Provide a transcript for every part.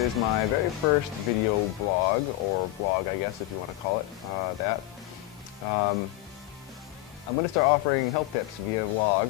is my very first video blog, or blog I guess if you want to call it that. I'm going to start offering health tips via vlog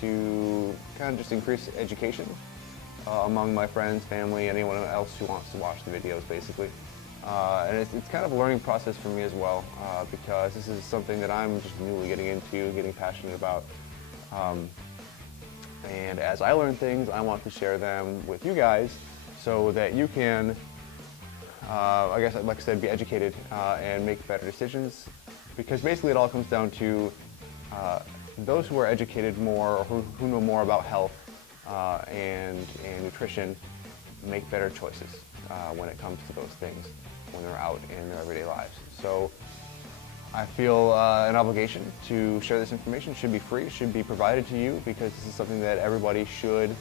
to kind of just increase education among my friends, family, anyone else who wants to watch the videos basically. And it's kind of a learning process for me as well because this is something that I'm just newly getting into, getting passionate about. And as I learn things, I want to share them with you guys so that you can, I guess, like I said, be educated and make better decisions. Because basically it all comes down to those who are educated more, or who know more about health and nutrition, make better choices when it comes to those things when they're out in their everyday lives. So I feel an obligation to share this information. It should be free, should be provided to you, because this is something that everybody should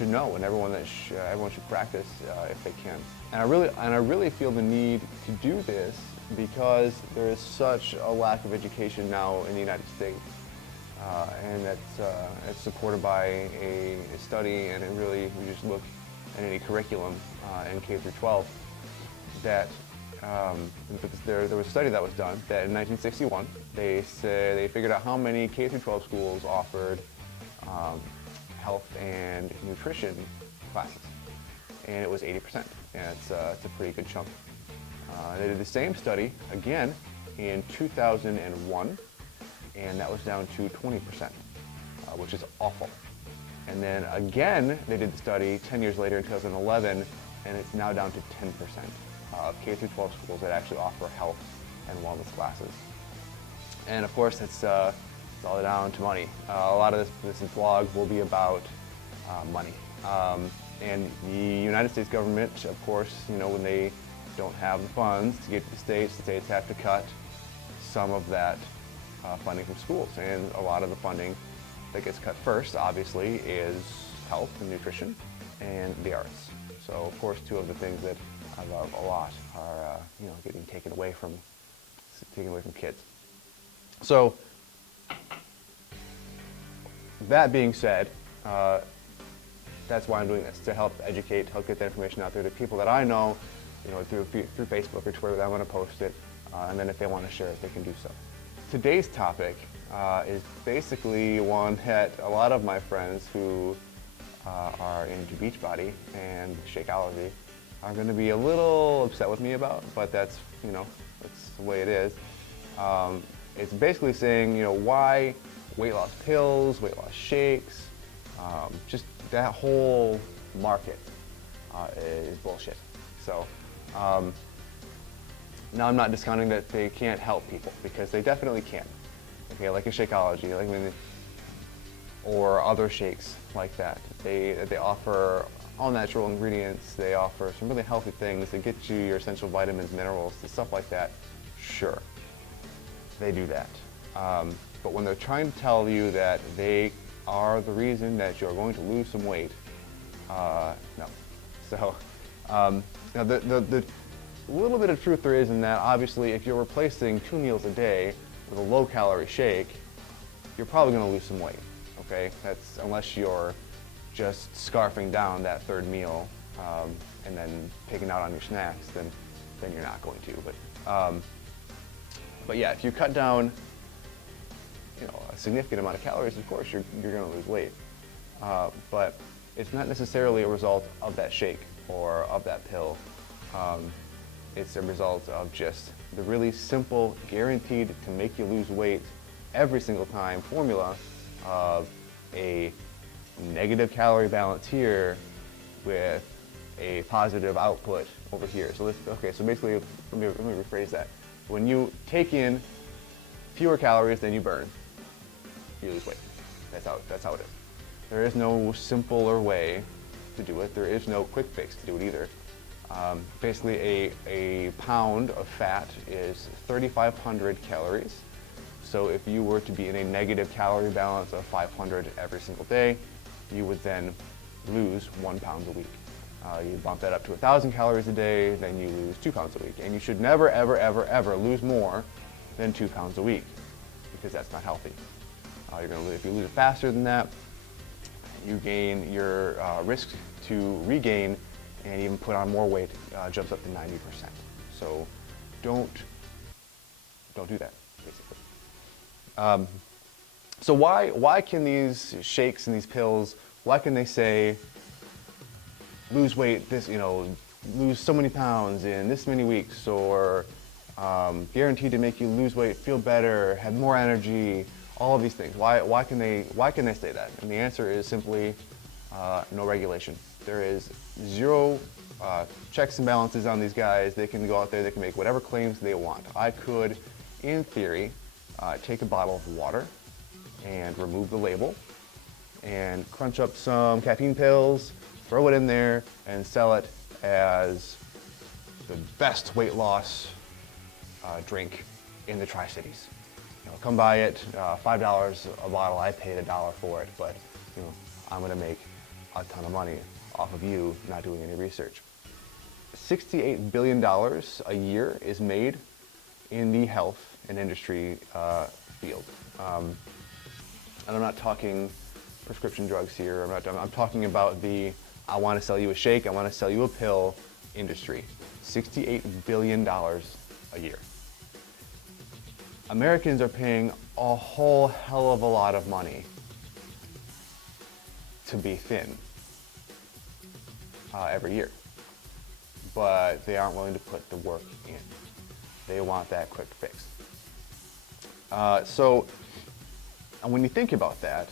know, and everyone should practice if they can. And I really feel the need to do this because there is such a lack of education now in the United States, and it's supported by a study, and we just look at any curriculum in K through 12 that. There was a study that was done that in 1961 they figured out how many K through 12 schools offered health and nutrition classes, and it was 80%, and it's a pretty good chunk. They did the same study again in 2001, and that was down to 20%, which is awful. And then again they did the study 10 years later in 2011, and it's now down to 10%. Of K through 12 schools that actually offer health and wellness classes. And of course it's all down to money. A lot of this blog will be about money. And the United States government, of course, when they don't have the funds to get to the states have to cut some of that funding from schools. And a lot of the funding that gets cut first, obviously, is health and nutrition and the arts. So of course two of the things that I love a lot are getting taken away from kids. So that being said, that's why I'm doing this, to help educate, help get that information out there to people that I know, through Facebook or Twitter that I want to post it, and then if they want to share it, they can do so. Today's topic is basically one that a lot of my friends who are into Beachbody and Shakeology are going to be a little upset with me about, but that's the way it is. It's basically saying, why weight loss pills, weight loss shakes, just that whole market is bullshit. So now I'm not discounting that they can't help people, because they definitely can. Okay, like a Shakeology, or other shakes like that. They offer all natural ingredients. They offer some really healthy things. They get you your essential vitamins, minerals, and stuff like that. Sure, they do that. But when they're trying to tell you that they are the reason that you're going to lose some weight, no. So now the little bit of truth there is in that, obviously, if you're replacing 2 meals a day with a low-calorie shake, you're probably going to lose some weight. Okay, that's unless you're just scarfing down that third meal and then picking out on your snacks, then you're not going to. But yeah, if you cut down a significant amount of calories, of course you're going to lose weight. But it's not necessarily a result of that shake or of that pill. It's a result of just the really simple, guaranteed to make you lose weight every single time formula of a negative calorie balance here with a positive output over here. So basically, let me rephrase that. When you take in fewer calories than you burn, you lose weight. That's how it is. There is no simpler way to do it. There is no quick fix to do it either. Basically, a pound of fat is 3,500 calories. So if you were to be in a negative calorie balance of 500 every single day, you would then lose 1 pound a week. You bump that up to 1,000 calories a day, then you lose 2 pounds a week. And you should never, ever, ever, ever lose more than 2 pounds a week, because that's not healthy. If you lose it faster than that, you gain your risk to regain and even put on more weight, jumps up to 90%. So don't do that, basically. So why can these shakes and these pills, why can they say lose weight, lose so many pounds in this many weeks, or guaranteed to make you lose weight, feel better, have more energy, all of these things? Why can they say that? And the answer is simply no regulation. There is zero checks and balances on these guys. They can go out there, they can make whatever claims they want. I could, in theory, take a bottle of water and remove the label and crunch up some caffeine pills, throw it in there, and sell it as the best weight loss drink in the Tri-Cities. Come buy it, $5 a bottle. I paid $1 for it, but I'm going to make a ton of money off of you not doing any research. $68 billion a year is made in the health and industry field. And I'm not talking prescription drugs here. I'm talking about I want to sell you a shake, I want to sell you a pill industry. $68 billion a year. Americans are paying a whole hell of a lot of money to be thin every year. But they aren't willing to put the work in. They want that quick fix. And when you think about that,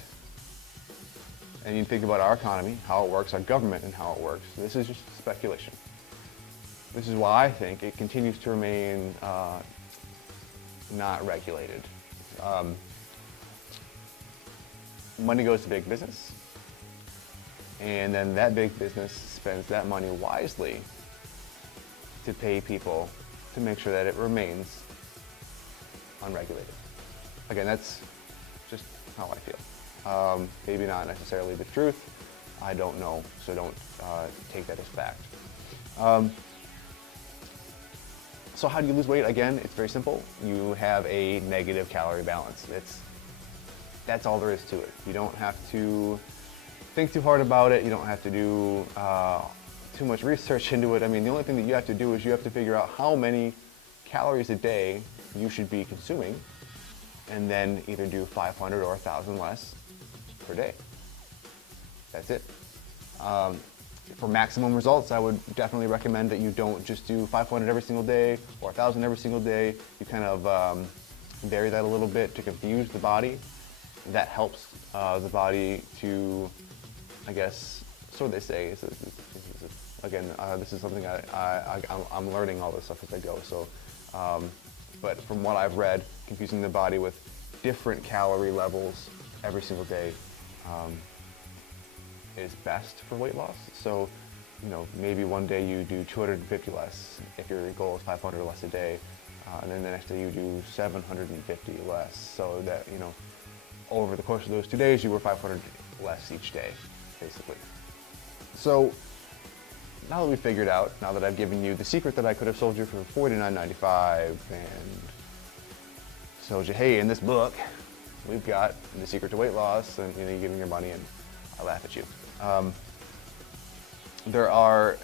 and you think about our economy, how it works, our government and how it works, this is just speculation. This is why I think it continues to remain not regulated. Money goes to big business, and then that big business spends that money wisely to pay people to make sure that it remains unregulated. Again, that's just how I feel. Maybe not necessarily the truth. I don't know, so don't take that as fact. So how do you lose weight? Again, it's very simple. You have a negative calorie balance. That's all there is to it. You don't have to think too hard about it. You don't have to do too much research into it. I mean, the only thing that you have to do is you have to figure out how many calories a day you should be consuming, and then either do 500 or 1,000 less per day. That's it. For maximum results, I would definitely recommend that you don't just do 500 every single day or 1,000 every single day. You kind of vary that a little bit to confuse the body. That helps the body to, I guess, so they say. Again, this is something I'm learning all this stuff as I go. So, but from what I've read, confusing the body with different calorie levels every single day is best for weight loss. So, maybe one day you do 250 less if your goal is 500 less a day, and then the next day you do 750 less. So that, over the course of those 2 days, you were 500 less each day, basically. So now that we've figured out, now that I've given you the secret that I could have sold you for $49.95 and told you, hey, in this book, we've got the secret to weight loss, and you give me your money and I laugh at you. There are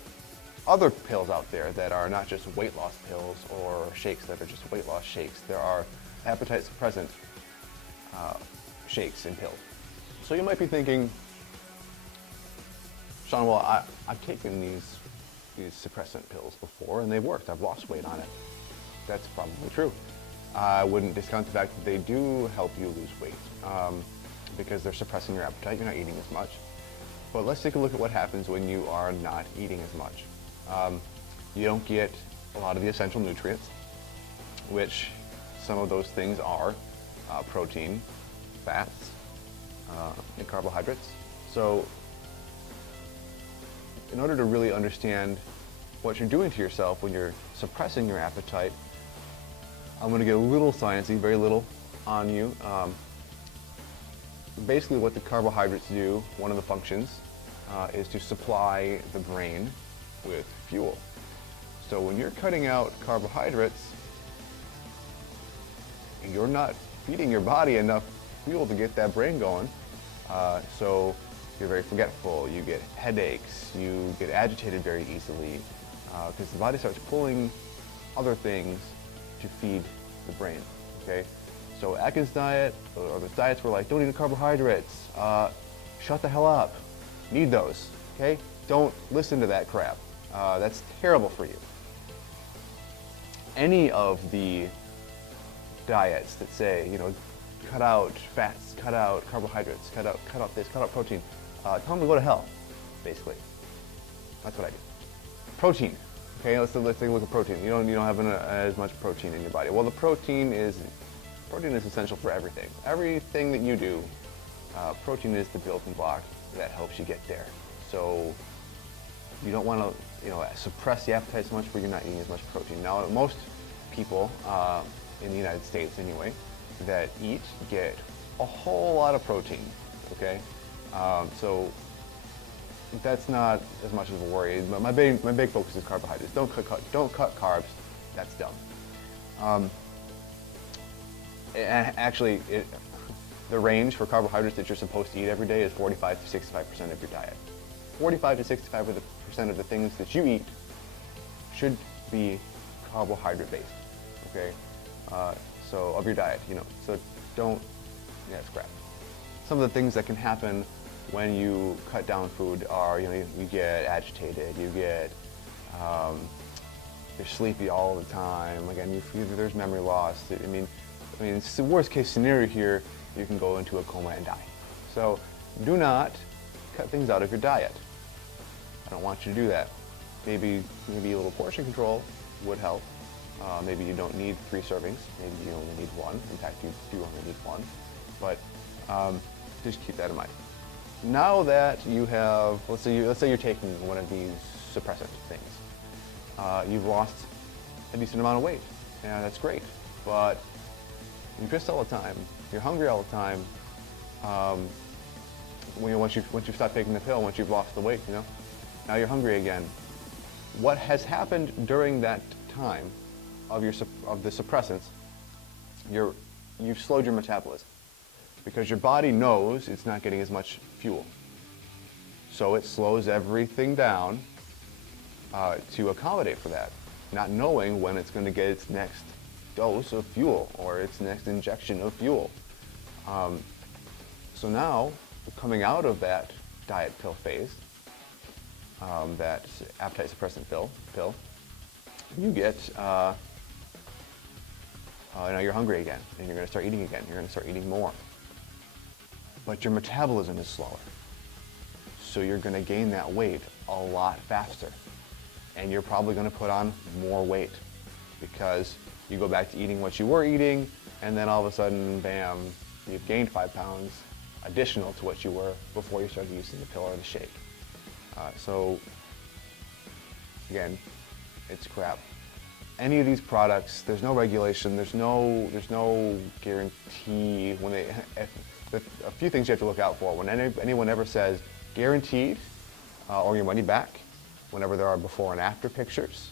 other pills out there that are not just weight loss pills or shakes that are just weight loss shakes. There are appetite suppressant shakes and pills. So you might be thinking, Sean, well, I've taken these suppressant pills before and they've worked. I've lost weight on it. That's probably true. I wouldn't discount the fact that they do help you lose weight because they're suppressing your appetite. You're not eating as much. But let's take a look at what happens when you are not eating as much. You don't get a lot of the essential nutrients, which some of those things are protein, fats, and carbohydrates. So in order to really understand what you're doing to yourself when you're suppressing your appetite, I'm going to get a little sciencey, very little on you. Basically what the carbohydrates do, one of the functions, is to supply the brain with fuel. So when you're cutting out carbohydrates, you're not feeding your body enough fuel to get that brain going. So you're very forgetful, you get headaches, you get agitated very easily, because the body starts pulling other things to feed the brain, okay? So Atkins' diet, or the diets were like, don't eat carbohydrates, shut the hell up, need those, okay? Don't listen to that crap. That's terrible for you. Any of the diets that say, cut out fats, cut out carbohydrates, cut out this, cut out protein, tell them to go to hell, basically. That's what I do. Protein. Okay, let's take a look at protein. You don't have as much protein in your body. Well, the protein is essential for everything. Everything that you do, protein is the building block that helps you get there. So you don't want to, suppress the appetite so much where you're not eating as much protein. Now, most people in the United States, anyway, that eat get a whole lot of protein. Okay, so that's not as much of a worry. But my big focus is carbohydrates. Don't cut carbs. That's dumb. Actually, the range for carbohydrates that you're supposed to eat every day is 45 to 65% of your diet. 45 to 65% of the things that you eat should be carbohydrate based. Okay, so of your diet, So don't. Yeah, it's crap. Some of the things that can happen when you cut down food are, you get agitated, you're sleepy all the time. Again, there's memory loss. I mean, it's the worst case scenario here. You can go into a coma and die. So do not cut things out of your diet. I don't want you to do that. Maybe a little portion control would help. Maybe you don't need 3 servings. Maybe you only need 1. In fact, you do only need 1. But just keep that in mind. Now that you have, let's say you're taking one of these suppressant things, you've lost a decent amount of weight. Yeah, that's great. But you're pissed all the time. You're hungry all the time. Once you stop taking the pill, once you've lost the weight, now you're hungry again. What has happened during that time of the suppressants? You've slowed your metabolism because your body knows it's not getting as much fuel. So it slows everything down to accommodate for that, not knowing when it's going to get its next dose of fuel or its next injection of fuel. So now, coming out of that diet pill phase, that appetite suppressant pill, you get, now you're hungry again, and you're going to start eating again. You're going to start eating more. But your metabolism is slower. So you're going to gain that weight a lot faster. And you're probably going to put on more weight because you go back to eating what you were eating, and then all of a sudden, bam, you've gained 5 pounds additional to what you were before you started using the pill or the shake. So again, it's crap. Any of these products, there's no regulation, there's no guarantee. A few things you have to look out for. When anyone ever says guaranteed or your money back, whenever there are before and after pictures,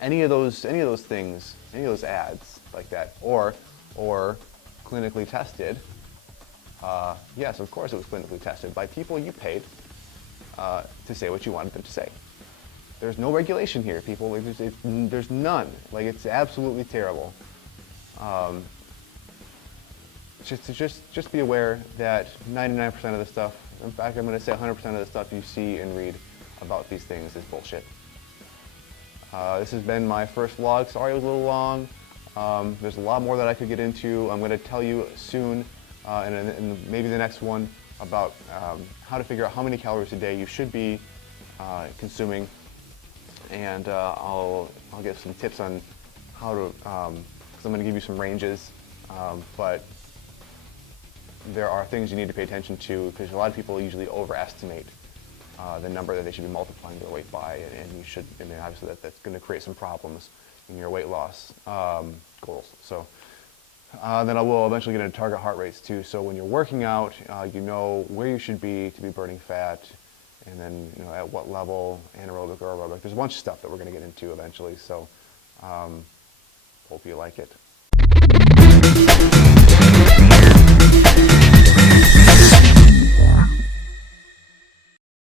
any of those things, any of those ads like that, or clinically tested. Yes, of course it was clinically tested by people you paid to say what you wanted them to say. There's no regulation here, people. There's none. It's absolutely terrible. Just be aware that 99% of the stuff, in fact, I'm going to say 100% of the stuff you see and read about these things is bullshit. This has been my first vlog. Sorry it was a little long. There's a lot more that I could get into. I'm going to tell you soon, and maybe the next one, about how to figure out how many calories a day you should be consuming, and I'll give some tips on how to, because I'm going to give you some ranges, but there are things you need to pay attention to because a lot of people usually overestimate the number that they should be multiplying their weight by, and you should, obviously that's going to create some problems in your weight loss goals. So then I will eventually get into target heart rates too. So when you're working out, you know where you should be to be burning fat, and then at what level, anaerobic or aerobic. There's a bunch of stuff that we're going to get into eventually. So hope you like it.